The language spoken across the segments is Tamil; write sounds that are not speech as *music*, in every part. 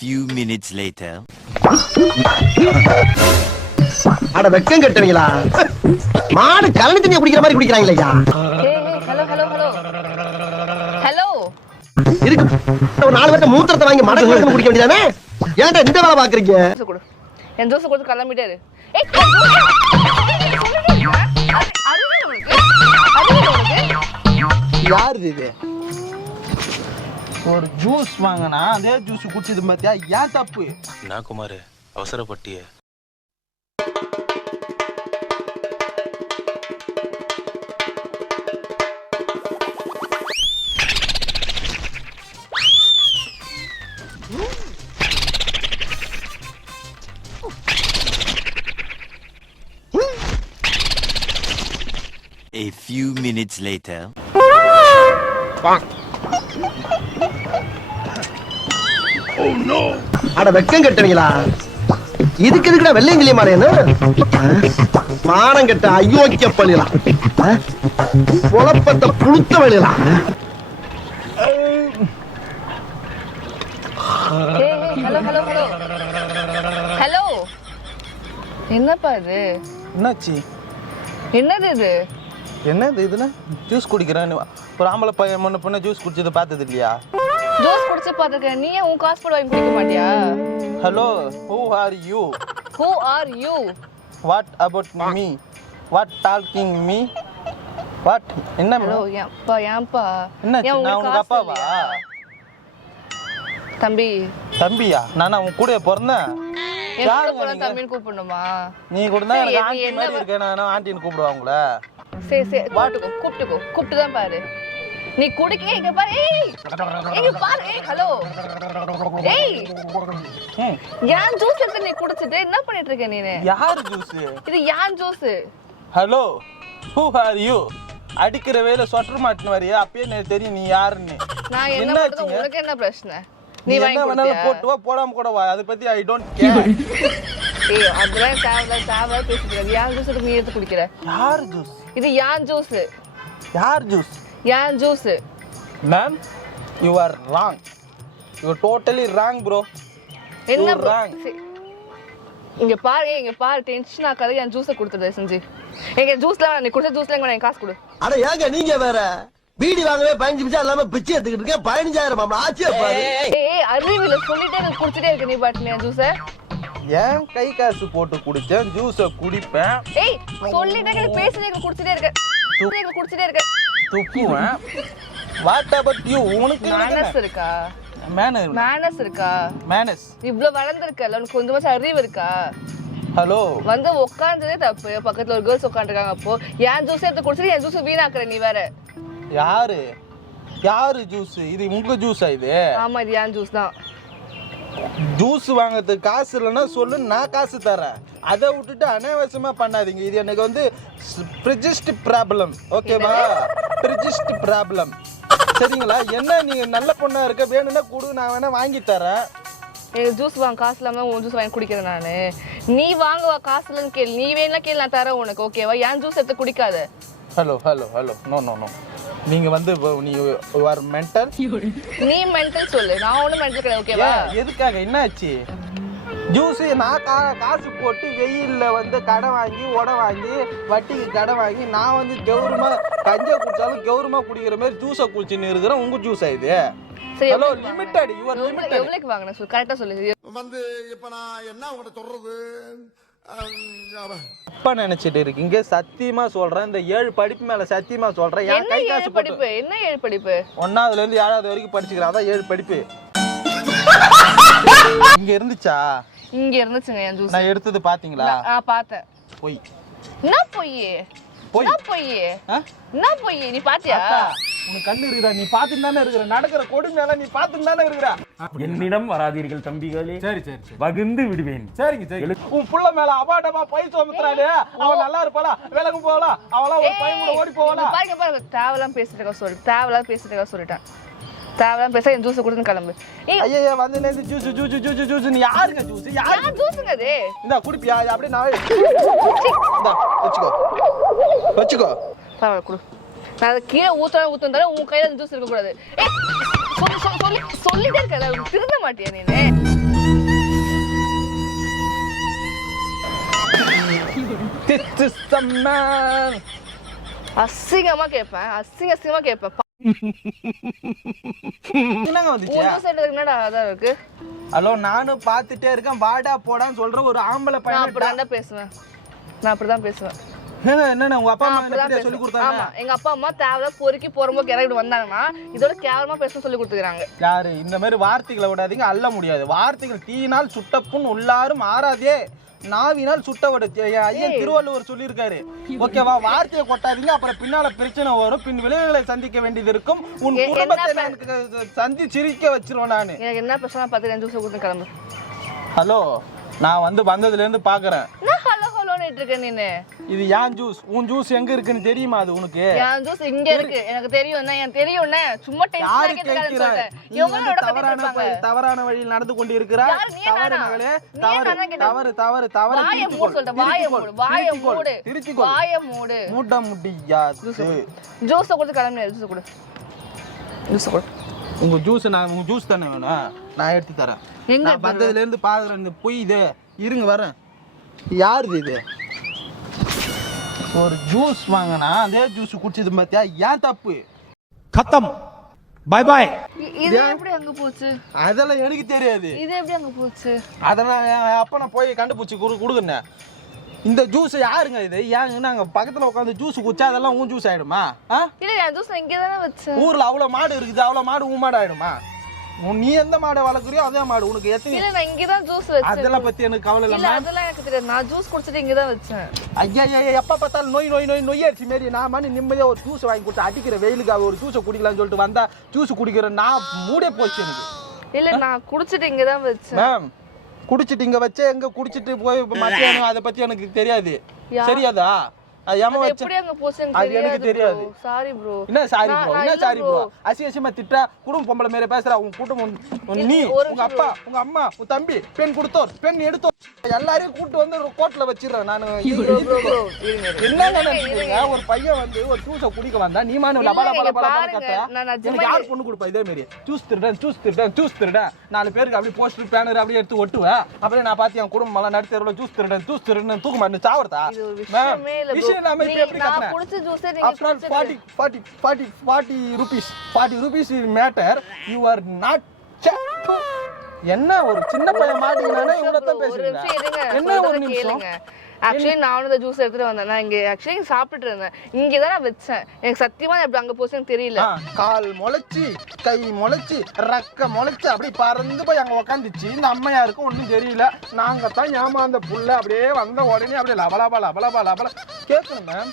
few minutes later. அட வெக்கம் கட்டுவீங்களா? மாடு கலனி தண்ணியை குடிக்கிற மாதிரி குடிக்கிறாங்களே ஐயா. Hello hello hello. ஹலோ. இருக்கு. ஒரு நாலு பேர்த்த மூத்திரத்தை வாங்கி மடக்கு மடக்கு குடிக்க வேண்டியதானே? ஏன்டா இந்த வேலை பாக்குறீங்க ஜூஸ் கொடு. என் ஜூஸ் கொடுத்து கிளம்பிட்டே இரு. ஏய் அறிவியல் உனக்கு. அறிவியல் உனக்கு. யாரு இது? ஒரு ஜூஸ் வாங்கினா அதே ஜூஸ் குடிச்சது பார்த்தியா ஏன் தப்பு? என்ன Kumar? அவசரப்பட்டியே. A few minutes later. அட வெக்கம் கட்டுவீங்களா? இதுக்கு எதுக்குடா வெள்ளையங்கிலி மாறேன்னு மானம் கட்ட அயோக்கிய பள்ளிலாம் குழப்பத்தை புழுத்த வழியலாம் hey hello hello hello. Hello. என்னப்பா இது? என்னாச்சு? என்னது இது? என்னது இதுல ஜூஸ் குடிக்கிறேன் ஒரு ஆம்பளை பையன் முன்ன பொண்ணு ஜூஸ் குடிச்சது பார்த்தது இல்லையா? ஜூஸ் குடிச்சு பார்த்துக்க நீ ஏன் உன் காசு போட்டு வாங்கி குடிக்க மாட்டியா? Hello who are you who are you what about me what talking me what என்ன ஹலோ ஏன்பா ஏன்பா? என்னாச்சு? ஏன் நான் உங்க அப்பாவா? தம்பி. தம்பியா? நானா உன் கூட பிறந்தேன்? தம்பின்னு கூப்பிடணுமா? நீ கூட எனக்கு ஆண்டி என்ன மாதிரி இருக்கேன். நான் ஆண்டின்னு கூப்பிடுவாங்கள? சரி சரி கூப்பிட்டுக்கோ கூப்பிட்டுக்கோ கூப்பிட்டு தான் பாரு. நீ குடிக்க இங்க பாரு. ஏய் இங்க பாரு. ஏய் ஹலோ. ஏய் ஏன் ஜூஸ் எடுத்து நீ குடிச்சிட்டு? என்ன பண்ணிட்டு இருக்க நீனு? யாரு ஜூஸ் இது ஏன் juice hello who are you அடிக்கிற வேலை சொட்டர் மாட்டின வரையா? அப்பயே எனக்கு தெரியும் நீ யாருன்னு. நான் என்ன உனக்கு என்ன பிரச்சனை? நீ நீ என்ன வாங்கி வேணாலும் போட்டு வா போடாம கூட வா. அதை பத்தி ஐ டோன்ட் கேர் ஏய் அதெல்லாம் தேவையில்ல தேவையில்ல. இருக்க. ஏன் ஜூஸ் நீ எடுத்து குடிக்கிற? யார் ஜூஸ் இது ஏன் ஜூஸ் யார் ஜூஸ் ஏன் juice ma'am you are wrong you totally wrong bro என்ன. சரி. இங்க பாரு இங்க பாரு டென்ஷன் ஆக்காத என் ஜூஸை கொடுத்துடு செஞ்சு. எங்க ஜூஸ்ல நீ குடிச்ச ஜூஸ்ல எங்க என் காசு கொடு. அட ஏங்க நீங்க வேற? பீடி வாங்கவே பதினஞ்சு நிமிஷம் இல்லாம பிச்சை எடுத்துக்கிட்டு இருக்கேன். பதினஞ்சாயிரம் மாமா ஆச்சே பாரு. ஏய் அறிவியல சொல்லிட்டே எனக்கு குடிச்சிட்டே இருக்க நீ பாட்டு என் ஜூஸை ஏன் கை காசு போட்டு குடிச்சேன் ஜூஸை குடிப்பேன்? ஏய் சொல்லிட்டே எனக்கு பேசுறதே எனக்கு குடிச்சிட்டே இருக்க. குடிச்சிட்டே இருக்க. துப்புவேன் வாட் அபவுட் யூ உனக்கு மேனஸ் இருக்கா? மேனர் மேனஸ் இருக்கா? மேனஸ் இவ்ளோ வளர்ந்துருக்கல உனக்கு கொஞ்சமாச்சும் அறிவு இருக்கா? ஹலோ வந்து உட்காந்ததே தப்பு. பக்கத்துல ஒரு கேர்ள்ஸ் உட்காந்துருக்காங்க அப்போ என் ஜூஸ் எடுத்து குடிச்சிட்டு என் ஜூஸ் வீணாக்குற நீ வேற. யாரு? யாரு ஜூஸ் இது உங்க ஜூஸா இது? ஆமா இது என் ஜூஸ் தான். ஜூஸ் வாங்குறதுக்கு காசு இல்லைன்னா சொல்லு நான் காசு தரேன். அதை விட்டுட்டு அனாவசியமா பண்ணாதீங்க. இது எனக்கு வந்து ப்ரிஜிஸ்ட் ப்ராப்ளம் ஓகேவா ப்ரிஜிஸ்ட் ப்ராப்ளம் சரிங்களா? என்ன நீங்க நல்ல பொண்ணா இருக்க? வேணும்னா கொடு நான் வேணா வாங்கி தரேன். எனக்கு ஜூஸ் வாங்க காசு இல்லாம உன் ஜூஸ் வாங்கி குடிக்கிறேன் நானு. நீ வாங்குவா காசு இல்லைன்னு கேளு. நீ வேணா கேளு நான் தரேன் உனக்கு ஓகேவா என் ஜூஸ் எடுத்து குடிக்காத. Hello hello hello no no no நீங்க வந்து நீ மென்டல் நீ மென்டல் சொல்லு. நான் ஒன்றும் மென்டல் கிடையாது ஓகேவா எதுக்காக? என்னாச்சு? ஜூஸ் நான் கா காசு போட்டு வெயில்ல வந்து கடை வாங்கி உடை வாங்கி வட்டிக்கு கடை வாங்கி நான் வந்து கௌரவமா கஞ்சா குடிச்சாலும் கௌரவமா குடிக்கிற மாதிரி ஜூஸை குடிச்சுன்னு இருக்கிறேன். உங்க ஜூஸா இது? சரி ஹலோ லிமிட்டட் யுவர் லிமிட்டட் எவ்வளவுக்கு வாங்கின சொல்லு கரெக்டா சொல்லு. வந்து இப்ப நான் என்ன உங்கள்ட்ட சொல்றது? அப்பா நினைச்சிட்டு இருக்கீங்க. சத்தியமா சொல்றேன். இந்த ஏழு படிப்பு மேல சத்தியமா சொல்றேன். என் கை காசு போட்டு படிப்பு? என்ன ஏழு படிப்பு? ஒன்னாவதுல இருந்து ஏழாவது வரைக்கும் படிச்சுக்கிறேன். அதான் ஏழு படிப்பு. *laughs* இங்க இருந்துச்சா? இங்க இருந்துச்சுங்க என் ஜூஸ் நான் எடுத்தது பாத்தீங்களா நான் பார்த்தேன். போய். என்ன பொய்? பொய். என்ன பொய்? ஆ? என்ன பொய்? நீ பாத்தியா உனக்கு கண்ணு இருக்குதா? நீ பாத்துட்டு தானே இருக்கிற. நடக்கிற கொடுமையில நீ பாத்துட்டு தானே இருக்கிற. என்னிடம் வராதீர்கள் தம்பிகளே. சரி சரி வகுந்து விடுவேன். சரிங்க சரி உன் புள்ள மேல அபாடமா பை சுமத்துறாளே அவன் நல்லா இருப்பாளா? விலகு போகலாம் அவளாம் ஒரு பையன் கூட ஓடி போகலாம் பாருங்க பாருங்க. தேவலாம் பேசிட்டு இருக்கா சொல்லு தேவலாம் பேசிட்டு இருக்கா சொல்லிட்டேன். தேவையான பேச என் ஜூஸ் கொடுத்து கிளம்பு. ஐயா வந்து நேத்து ஜூஸ் ஜூஸ் ஜூஸ் ஜூஸ் நீ யாருங்க ஜூஸ் யார்? ஜூஸுங்க அது இந்த குடிப்பியா? அப்படியே நான் *laughs* வச்சுக்கோ. வச்சுக்கோ. பரவாயில்ல குடு. நான் அதை கீழே ஊற்ற ஊற்றுந்தால உன் கையில அந்த ஜூஸ் இருக்கக்கூடாது. சொல்லி சொல்லிட்டே இருக்க திருந்த மாட்டியா நீனு அசிங்கமா கேட்பேன் அசிங்க அசிங்கமா கேட்பேன் ஹலோ நானும் பார்த்துட்டே இருக்கேன். வாடா போடான்னு சொல்ற ஒரு ஆம்பளை நான் பையன் அப்படிதான் தான் பேசுவேன். நான் அப்படிதான் பேசுவேன். என்னங்க என்னண்ணே உங்க அப்பா அம்மா சொல்லி கொடுத்தாங்க ஆமா எங்க அப்பா அம்மா தேவை பொறுக்கி போறம்போது இறங்கிட்டு வந்தாங்கன்னா இதோட கேவலமா பேச சொல்லி கொடுத்துக்கிறாங்க. யாரு? இந்த மாதிரி வார்த்தைகளை விடாதீங்க அள்ள முடியாது. வார்த்தைகள் தீயினால் சுட்டப்புண் உள்ளாரும் ஆறாதே. நாவினால் சுட்ட விட என் ஐயன் திருவள்ளுவர் சொல்லியிருக்காரு. ஓகேவா வார்த்தையை கொட்டாதீங்க அப்புறம் பின்னால பிரச்சனை வரும். பின் விளைவுகளை சந்திக்க வேண்டியது இருக்கும். உன் குடும்பத்தை சந்தி சிரிக்க வச்சிருவேன் நானு. எனக்கு என்ன பிரச்சனை பார்த்து ஜூஸ் கொடுத்து கிளம்பு. ஹலோ நான் வந்து வந்ததுல இருந்து ஹலோன்னு இருக்கேன் நீனு. இது ஏன் ஜூஸ் உன் ஜூஸ் எங்க இருக்குன்னு தெரியுமா அது உனக்கு? என் ஜூஸ் இங்க இருக்கு. எனக்கு தெரியும். என்ன எனக்கு தெரியும் சும்மா யாரு என்னோட தவறான தவறான வழியில் நடந்து கொண்டு இருக்கிறாய் தவறு? மகளே தவறு? தவறு தவறு தவறு வாய மூடு வாய கொள், மூடு. வாய மூடு. கொள். வாய மூடு. மூட முடியாது. ஜூஸ் கொடுத்து கிளம்பு ஜூஸ் கொடு. ஜூஸ் கொடு. உங்க ஜூஸ் நான் உங்க ஜூஸ் தானே வேணும்? நான் எடுத்து தரேன். எங்க வந்ததுல இருந்து பாக்குறேன். இந்த பொய் இது. இருங்க வரேன். யாருது இது? ஒரு ஜூஸ் வாங்கினா அதே ஜூஸ் குடிச்சது பார்த்தியா ஏன் தப்பு? கத்தம். பாய் பாய் இது எப்படி அங்க போச்சு? அதெல்லாம் எனக்கு தெரியாது. இது எப்படி அங்க போச்சு? அதெல்லாம் அப்ப நான் போய் கண்டுபிடிச்சி குடு குடுக்குறேன் இந்த ஜூஸ் யாருங்க இது? ஏன் நாங்க பக்கத்துல உட்காந்து ஜூஸ் குடிச்சா அதெல்லாம் உன் ஜூஸ் ஆயிடுமா? இல்ல ஜூஸ் இங்க தானே வச்சு ஊர்ல அவ்வளவு மாடு இருக்குது அவ்வளவு மாடு உன் மாடு ஆயிடுமா? நீ எந்த மாடை வளர்க்குறியோ அதே மாடு. உனக்கு எத்தனை இல்ல நான் இங்க தான் ஜூஸ் வச்சேன். அதெல்லாம் பத்தி எனக்கு கவலை இல்ல இல்ல அதெல்லாம் எனக்கு தெரியாது. நான் ஜூஸ் குடிச்சிட்டு இங்க தான் வச்சேன். ஐயா ஐயா எப்ப பார்த்தாலும் நோய் நோய் நோய் நொய்யாச்சு மாரி. நான் மணி நிம்மதியா ஒரு ஜூஸ் வாங்கி கொடுத்து அடிக்கிற வெயிலுக்கு அவ ஒரு ஜூஸை குடிக்கலாம்னு சொல்லிட்டு வந்தா ஜூஸ் குடிக்கிற நான் மூடே போச்சு எனக்கு. இல்ல நான் குடிச்சிட்டு இங்க தான் வச்சேன். மேம் குடிச்சிட்டு இங்க வச்சே எங்க குடிச்சிட்டு போய் மத்தியானம் அதை பத்தி எனக்கு தெரியாது. சரியாதா அது ஏமா அது வச்ச எப்படி அங்க போச்சு அது எனக்கு தெரியாது. சாரி ப்ரோ என்ன சாரி ப்ரோ என்ன சாரி. ப்ரோ அசி அசியமா திட்டா குடும்ப பொம்பளை மேல பேசுற. குடும்பம் உன் நீ உங்க அப்பா உங்க அம்மா உன் தம்பி பெண் கொடுத்தோர் பெண் எடுத்தோர். எல்லாரையும் கூட்டு வந்து ஒரு கோட்ல வச்சிடுறேன் நானு. ஒரு பையன் வந்து ஒரு ஜூஸ குடிக்க வந்தா நீ மானு இல்ல, லபல பல இங்க பல பல பாருங்க, கத்த நான் எனக்கு யார் பொண்ணு கொடுப்பா இதே மாதிரி ஜூஸ் திருடன் ஜூஸ் திருடன் ஜூஸ் திருடன். நாலு பேருக்கு அப்படியே போஸ்டர் பேனர் அப்படியே எடுத்து ஒட்டுவேன் அப்படியே நான் பார்த்து என் குடும்பம் எல்லாம் நடுத்தருவில் ஜூஸ் திருடன் ஜூஸ் திருடன் தூக்க மாட்டேன் சாவறதா? விஷயமே இல்லாம இப்ப எப்படி ஜூஸே நீங்க குடிச்சது. 40, 40, 40, 40 rupees. 40 rupees will matter. You are not cha- என்ன ஒரு சின்ன பையன் மாட்டீங்கன்னானே இவ்வளோ தான் பேசுறீங்க என்ன ஒரு நிமிஷம் ஆக்சுவலி நானும் இந்த ஜூஸ் எடுத்துட்டு வந்தேன் நான் இங்க ஆக்சுவலி சாப்பிட்டுட்டு இருந்தேன். இங்க தான் நான் வச்சேன். எனக்கு சத்தியமா எப்படி அங்க போச்சு தெரியல. கால் முளைச்சி கை முளைச்சி ரக்க முளைச்சி அப்படி பறந்து போய் அங்க உக்காந்துச்சு. இந்த அம்மையாருக்கு ஒன்றும் தெரியல. நாங்க தான் ஏமாந்த புள்ள. அப்படியே வந்த உடனே அப்படியே லபலபா லபலபா லபல கேட்கணும் மேம்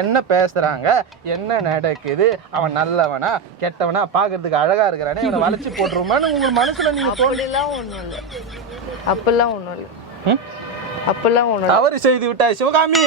என்ன பேசுறாங்க? என்ன நடக்குது? அவன் நல்லவனா கெட்டவனா? பாக்குறதுக்கு அழகா இருக்கிறானே. இவனை வளைச்சு போட்டுருமான்னு உங்க மனசுல நீங்க அப்படிலாம் ஒண்ணும் இல்ல. அப்பெல்லாம் ஒண்ணும் இல்ல. ம்? அப்பெல்லாம் தவறு செய்து விட்டாய் சிவகாமி.